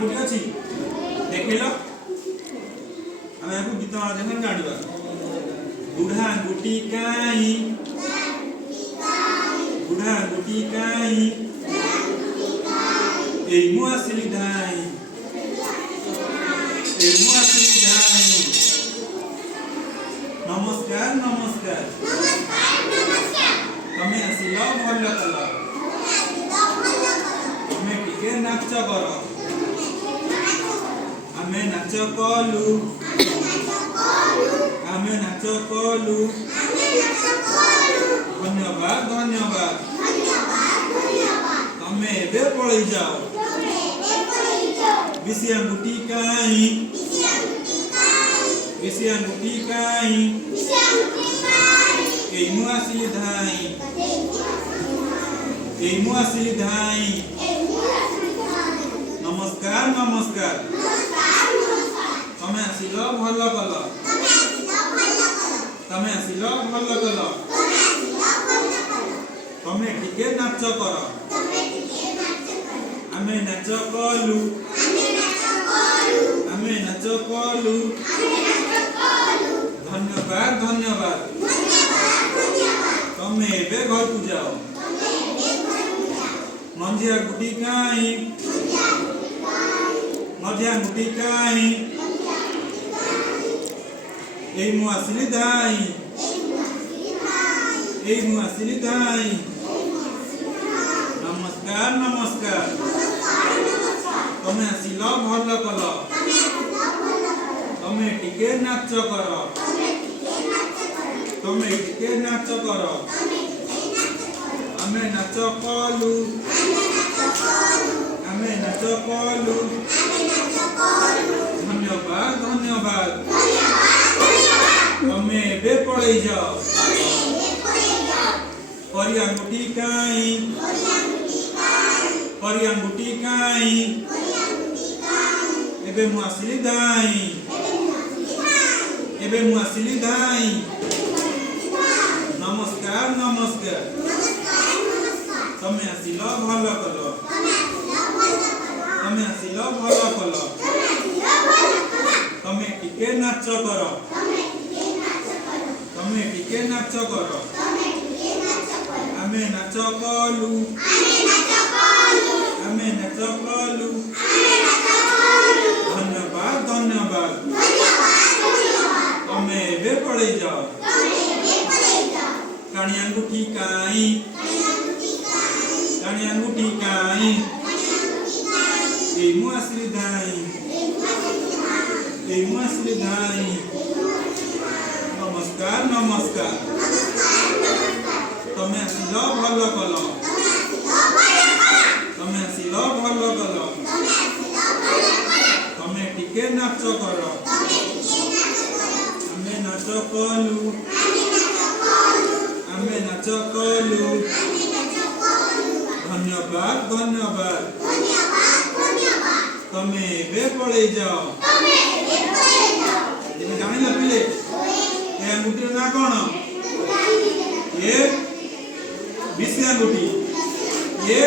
आंगुठी अच्छी देखिल आम यहाँ गीत देखो जाना बुढ़ा आंगुठी काई बुढ़ा आंगुठी काई ए मु आसिली धाई ए मु आसिली धाई नमस्कार नमस्कार तमे आसिल भल कल तमे टिके नाच कर आमे नाच कलु आमे नाच कलु धन्यवाद धन्यवाद तमे एबे पळै जाओ बिसी आंगुठी काई बिसी आंगुठी काई ए मु आसिली धाई ए मु आसिली धाई नमस्कार नमस्कार तमे आसिल भल कल तमे आसिल भल कल तमे टिके नाच कर आमे नाच कलु आमे नाच कलु धन्यवाद धन्यवाद तमे एबे घर को जाओ मंझिया गुटी काई मंझिया गुटी काई ए मु आसिली धाई ए मु आसिली धाई नमस्कार नमस्कार तमे आसिल भल कल तमे टिके नाच कर तमे टिके नाच कर आमे नाच कलु आमे नाच कलु धन्यवाद धन्यवाद तमे एबे पळै जाओ परी आंगुठी काई परी आंगुठी काई एबे मु आसिली धाई एबे मु आसिली धाई नमस्कार नमस्कार तमे आसिल भल कल तमे आसिल भल कल तमे टिके नाच कर तमे टिके नाच कर आमे नाच कलु आमे नाच कलु धन्यवाद धन्यवाद तमे एबे पळै जाओ कानी आंगुठी काई कानी आंगुठी काई ए मु आसिली धाई ए मु आसिली धाई नमस्कार नमस्कार तमे आसिल भल कल तमे आसिल भल कल तमे टिके नाच कर आमे नाच कलु आमे नाच कलु धन्यवाद धन्यवाद तमे एबे पळै जाओ जानिल पिले ए आंगुठी ना कोन ये बिसी आंगुठी ये